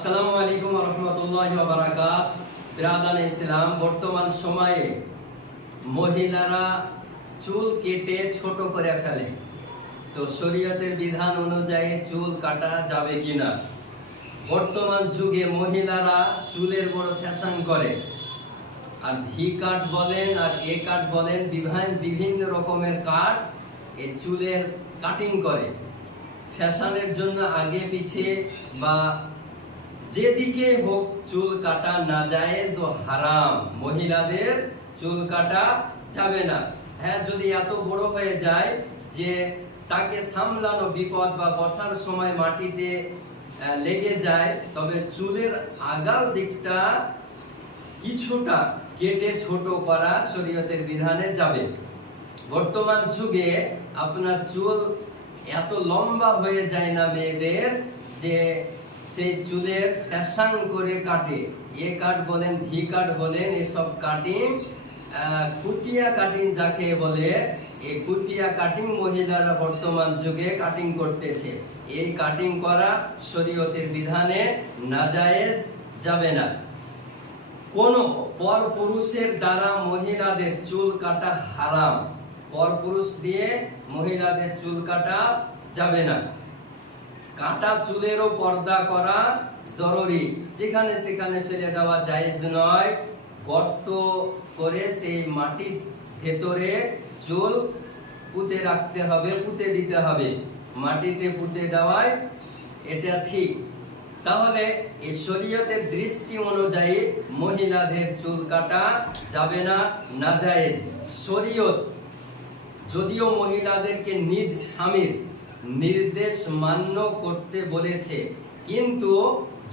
আসসালামু আলাইকুম ওয়া রাহমাতুল্লাহি ওয়া বারাকাতুহু। বিরাদানে ইসলাম, বর্তমান সময়ে মহিলারা চুল কেটে ছোট করে ফেলে। তো শরীয়তের বিধান অনুযায়ী চুল কাটা যাবে কিনা? বর্তমান যুগে মহিলারা চুলের বড় ফ্যাশন করে, আর ভি কাট বলেন আর এ কাট বলেন, বিভিন্ন রকমের কাট এই চুলের কাটিং করে ফ্যাশনের জন্য। আগে পিছিয়ে বা যেদিকে হোক চুল কাটা নাজায়েজ ও হারাম। মহিলাদের চুল কাটা যাবে না। হ্যাঁ, যদি এত বড় হয়ে যায় যে তাকে সামলানো বিপদ বা বসার সময় মাটিতে লেগে যায়, তবে চুলের আগাল দিকটা কিছুটা কেটে ছোট করা শরীয়তের বিধানে যাবে। বর্তমান যুগে আপনার চুল এত লম্বা হয়ে যায় না মেয়েদের, যে সেই চুলের ফ্যাশন করে কাটে। এ কাট বলেন, ভি কাট বলেন, এসব কাটিং, কুটিয়া কাটিং যাকে বলে, এই কুটিয়া কাটিং মহিলারা বর্তমান যুগে কাটিং করতেছে। এই কাটিং করা শরীয়তের বিধানে নাজায়েজ, যাবে না। কোন পরপুরুষের দ্বারা মহিলাদের চুল কাটা হারাম। পরপুরুষ দিয়ে মহিলাদের চুল কাটা যাবে না। কাটা চুলেরও পর্দা করা জরুরি। যেখানে সেখানে ফেলে দেওয়া জায়েজ নয়। গর্ত করে সেই মাটির ভেতরে চুল পুঁতে রাখতে হবে, পুঁতে দিতে হবে। মাটিতে পুঁতে দেওয়ায় এটা ঠিক। তাহলে এই শরীয়তের দৃষ্টি অনুযায়ী মহিলাদের চুল কাটা যাবে না, নাজায়েজ। শরীয়ত যদিও মহিলাদেরকে নিজ স্বামীর নির্দেশ মান্য করতে বলেছে, কিন্তু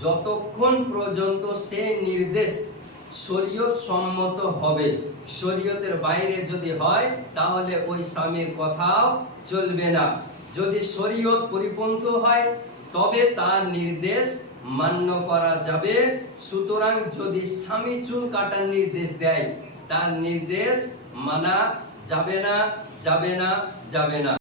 যতক্ষণ পর্যন্ত সেই নির্দেশ শরীয়ত সম্মত হবে, শরীয়তের বাইরে যদি হয় তাহলে ওই স্বামীর কথাও চলবে না। যদি শরীয়ত পরিপন্থী হয় তবে তার নির্দেশ মান্য করা যাবে। সুতরাং যদি স্বামী চুল কাটার নির্দেশ দেয়, তার নির্দেশ মানা যাবে না, যাবে না, যাবে না।